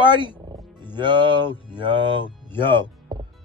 everybody? Yo.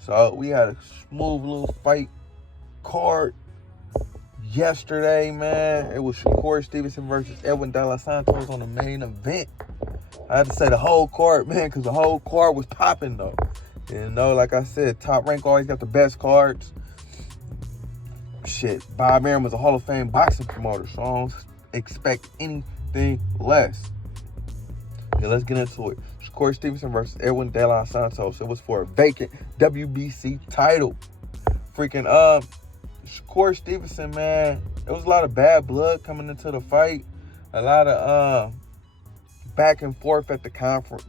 So we had a smooth little fight card yesterday, man. It was Shakur Stevenson versus Edwin De Los Santos on the main event. I had to say the whole card, man, because the whole card was popping, though. You know, like I said, Top Rank always got the best cards. Shit, Bob Arum was a Hall of Fame boxing promoter, so I don't expect anything less. Yeah, let's get into it. Shakur Stevenson versus Edwin De Los Santos. It was for a vacant WBC title. Freaking Shakur Stevenson, man, there was a lot of bad blood coming into the fight. A lot of back and forth at the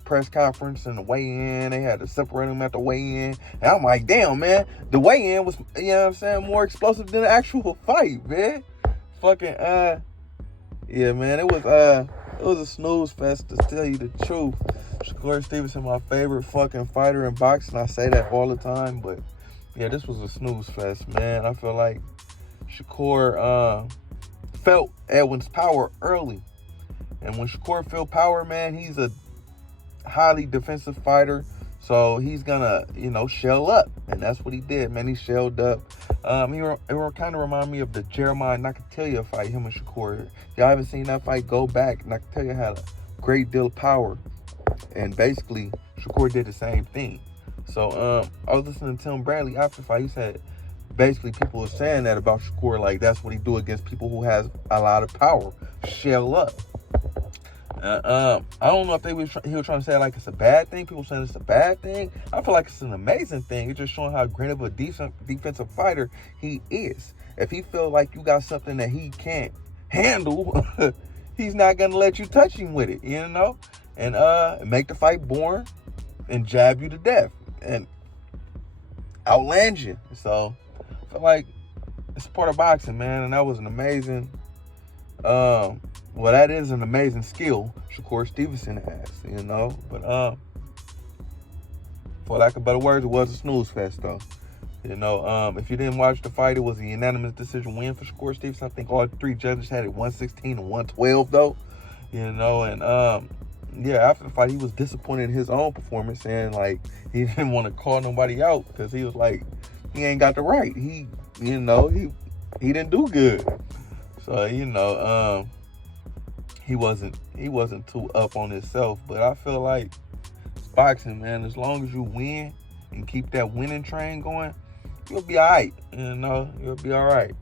press conference and the weigh-in. They had to separate him at the weigh-in. And I'm like, damn, man, the weigh-in was, you know what I'm saying, more explosive than the actual fight, man. Fucking, yeah, man, it was a snooze fest, to tell you the truth. Shakur Stevenson, my favorite fucking fighter in boxing. I say that all the time, but yeah, this was a snooze fest, man. I feel like Shakur felt Edwin's power early. And when Shakur felt power, man, he's a highly defensive fighter. So he's gonna, shell up. And that's what he did, man. He shelled up. It kind of remind me of the Jeremiah Nakatelia fight, him and Shakur. Y'all haven't seen that fight, go back. Nakatelia had a great deal of power. And basically, Shakur did the same thing. So I was listening to Tim Bradley after the fight. He said, basically, people were saying that about Shakur. Like, that's what he do against people who has a lot of power. Shell up. I don't know if he was trying to say like it's a bad thing. People saying it's a bad thing. I feel like it's an amazing thing. It's just showing how great of a decent defensive fighter he is. If he feel like you got something that he can't handle, he's not gonna let you touch him with it, and make the fight boring and jab you to death and outland you. So I feel like it's a part of boxing, man, and that was an amazing that is an amazing skill Shakur Stevenson has, But for lack of better words, it was a snooze fest, though. If you didn't watch the fight, it was a unanimous decision win for Shakur Stevenson. I think all three judges had it 116 and 112, though. After the fight, he was disappointed in his own performance, saying like he didn't want to call nobody out because he was like, he ain't got the right. He didn't do good. So he wasn't too up on himself, but I feel like it's boxing, man. As long as you win and keep that winning train going, you'll be all right. You'll be all right.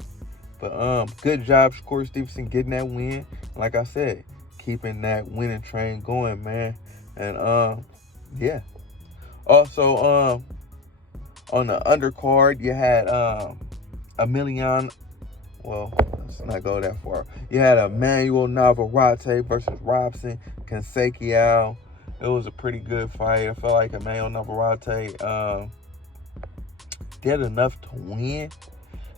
But good job, Shakur Stevenson, getting that win. Like I said, keeping that winning train going, man. And yeah. Also, on the undercard, you had let's not go that far. You had Emmanuel Navarrete versus Robson Conciecao. It was a pretty good fight. I felt like Emmanuel Navarrete did enough to win.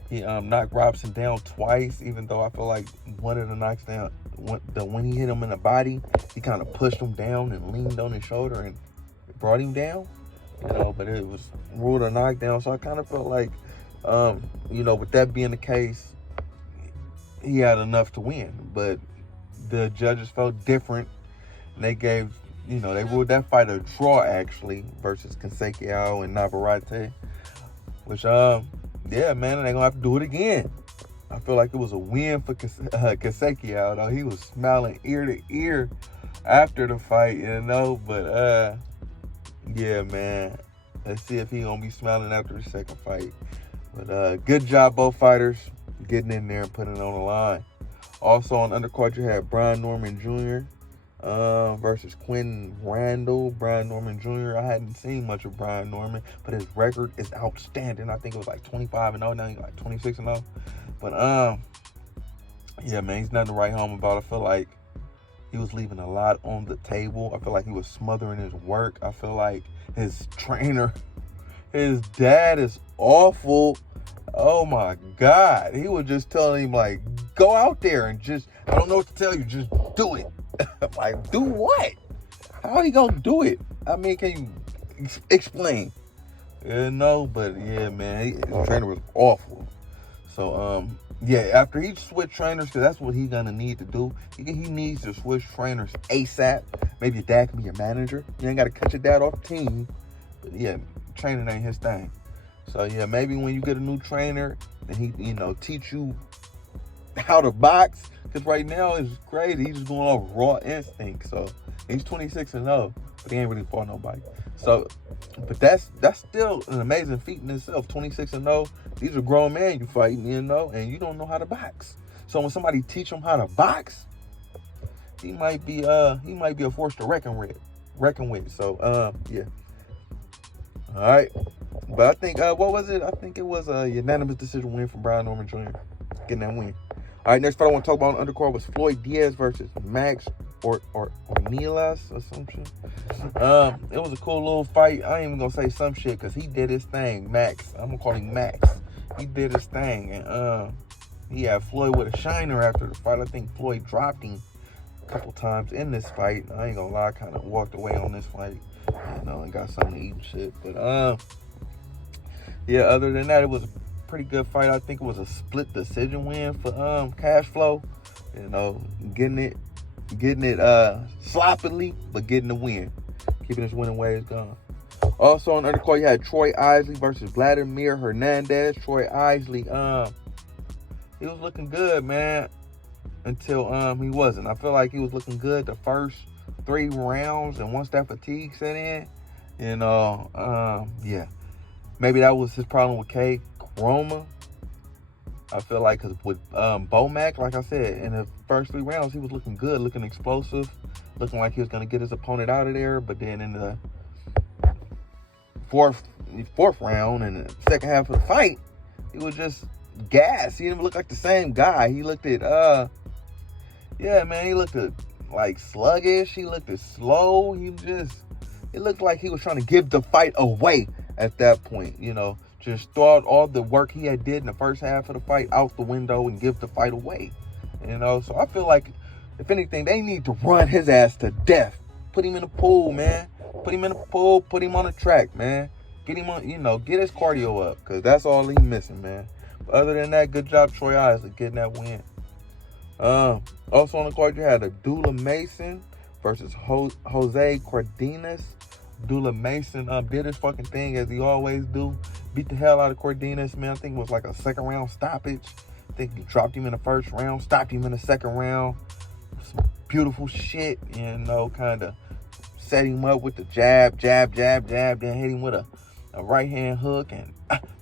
He knocked Robson down twice, even though I feel like one of the knocks down, when he hit him in the body, he kind of pushed him down and leaned on his shoulder and brought him down. But it was ruled a knockdown. So I kind of felt like, with that being the case, he had enough to win, but the judges felt different. And they gave, they ruled that fight a draw, actually, versus Conciecao and Navarrete. Which, man, they're going to have to do it again. I feel like it was a win for Conciecao, though. He was smiling ear to ear after the fight, But, yeah, man. Let's see if he's going to be smiling after the second fight. But good job, both fighters, getting in there and putting it on the line. Also on undercard, you had Brian Norman Jr. Versus Quentin Randall. Brian Norman Jr. I hadn't seen much of Brian Norman, but his record is outstanding. I think it was like 25-0. Now he's like 26-0. But yeah, man, he's nothing to write home about. I feel like he was leaving a lot on the table. I feel like he was smothering his work. I feel like his trainer, his dad, is awful. Oh my God. He was just telling him, like, go out there and just, I don't know what to tell you, just do it. I'm like, do what? How he gonna do it? I mean, can you explain? But yeah, man, his trainer was awful. So, yeah, after he switched trainers, because that's what he's going to need to do. He needs to switch trainers ASAP. Maybe your dad can be your manager. You ain't got to cut your dad off the team. But, yeah, training ain't his thing. So, yeah, maybe when you get a new trainer, then he, teach you how to box. Because right now, it's crazy. He's just going off raw instinct. So, he's 26-0, but he ain't really fought nobody. So, but that's still an amazing feat in itself. 26-0. These are grown men you fighting, and you don't know how to box. So when somebody teach him how to box, he might be a force to reckon with. So yeah. All right. But I think what was it? I think it was a unanimous decision win from Brian Norman Jr. Getting that win. All right, next fight I want to talk about on the undercard was Floyd Diaz versus Max or Ornelas or some shit. It was a cool little fight. I ain't even gonna say some shit because he did his thing. Max, I'm gonna call him Max. He did his thing, and he had Floyd with a shiner after the fight. I think Floyd dropped him a couple times in this fight. I ain't gonna lie, I kind of walked away on this fight, and got something to eat and shit. But yeah, other than that, it was a pretty good fight. I think it was a split decision win for Cash Flow. Getting it sloppily, but getting the win, keeping his winning ways going. Also on the undercard, you had Troy Isley versus Vladimir Hernandez. Troy Isley, he was looking good, man, until he wasn't. I feel like he was looking good the first 3 rounds, and once that fatigue set in, yeah, maybe that was his problem with K. Roma. I feel like because with Bomac, like I said, in the first 3 rounds, he was looking good, looking explosive, looking like he was going to get his opponent out of there. But then in the fourth round and the second half of the fight, he was just gas. He didn't look like the same guy. He looked at, he looked at like sluggish. He looked at slow. It looked like he was trying to give the fight away at that point, just throw out all the work he had did in the first half of the fight out the window and give the fight away. So I feel like, if anything, they need to run his ass to death. Put him in the pool, man. Put him in the pool. Put him on the track, man. Get him on, get his cardio up, because that's all he's missing, man. But other than that, good job, Troy Isley, getting that win. Also on the card, you had Abdullah Mason versus Jose Cardenas. Abdullah Mason did his fucking thing as he always do. Beat the hell out of Cardenas, man. I think it was like a second round stoppage. I think he dropped him in the first round, stopped him in the second round. Some beautiful shit, kind of set him up with the jab, then hit him with a right hand hook and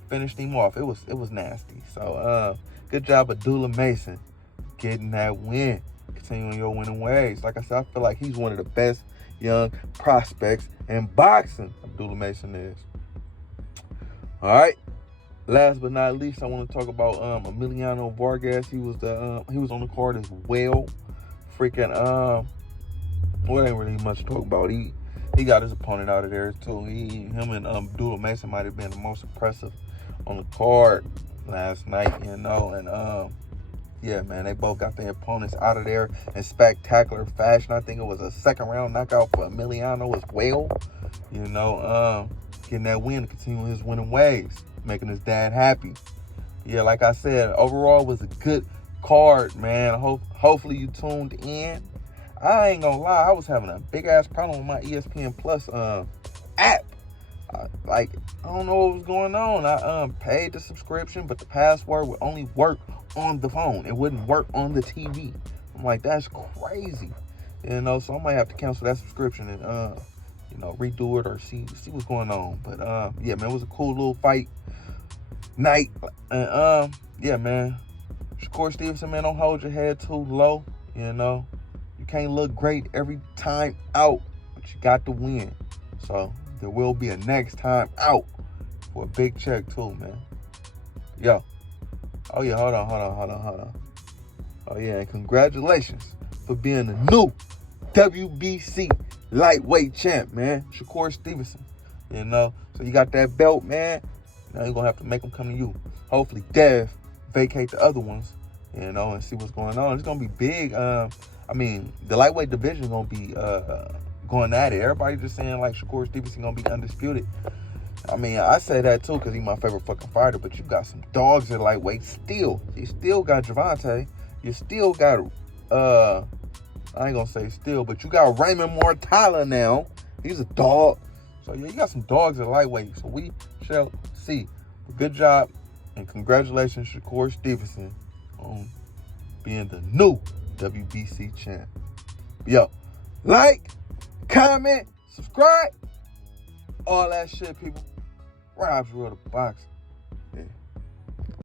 finished him off. It was nasty. So good job, Abdullah Mason, getting that win, continuing your winning ways. Like I said, I feel like he's one of the best young prospects in boxing. Abdullah Mason is. All right. Last but not least, I want to talk about Emiliano Vargas. He was on the card as well. Freaking well, ain't really much to talk about. He got his opponent out of there too. Him and Abdullah Mason might have been the most impressive on the card last night, and yeah, man, they both got their opponents out of there in spectacular fashion. I think it was a second round knockout for Emiliano as well. Getting that win to continue his winning ways, making his dad happy. Yeah, like I said, overall it was a good card, man. Hopefully you tuned in. I ain't gonna lie, I was having a big ass problem with my ESPN Plus app. I don't know what was going on. I paid the subscription, but the password would only work on the phone. It wouldn't work on the TV. I'm like, that's crazy. So I might have to cancel that subscription and redo it or see what's going on. But yeah, man, it was a cool little fight night. And yeah, man, Shakur Stevenson, man, don't hold your head too low. You can't look great every time out, but you got to win. So there will be a next time out for a big check too, man. Yo. Oh yeah, hold on. Oh yeah, and congratulations for being the new WBC lightweight champ, man. Shakur Stevenson. So you got that belt, man. Now you're gonna have to make them come to you. Hopefully Dev vacate the other ones, and see what's going on. It's gonna be big. The lightweight division is gonna be going at it. Everybody just saying like Shakur Stevenson gonna be undisputed. I mean, I say that too because he's my favorite fucking fighter, but you got some dogs at lightweight still. You still got Javante. You still got, I ain't gonna say still, but you got Raymond Mortala now. He's a dog. So, yeah, you got some dogs at lightweight. So, we shall see. But good job, and congratulations, Shakur Stevenson, on being the new WBC champ. Yo, like, comment, subscribe, all that shit, people. Rob's Real to Box.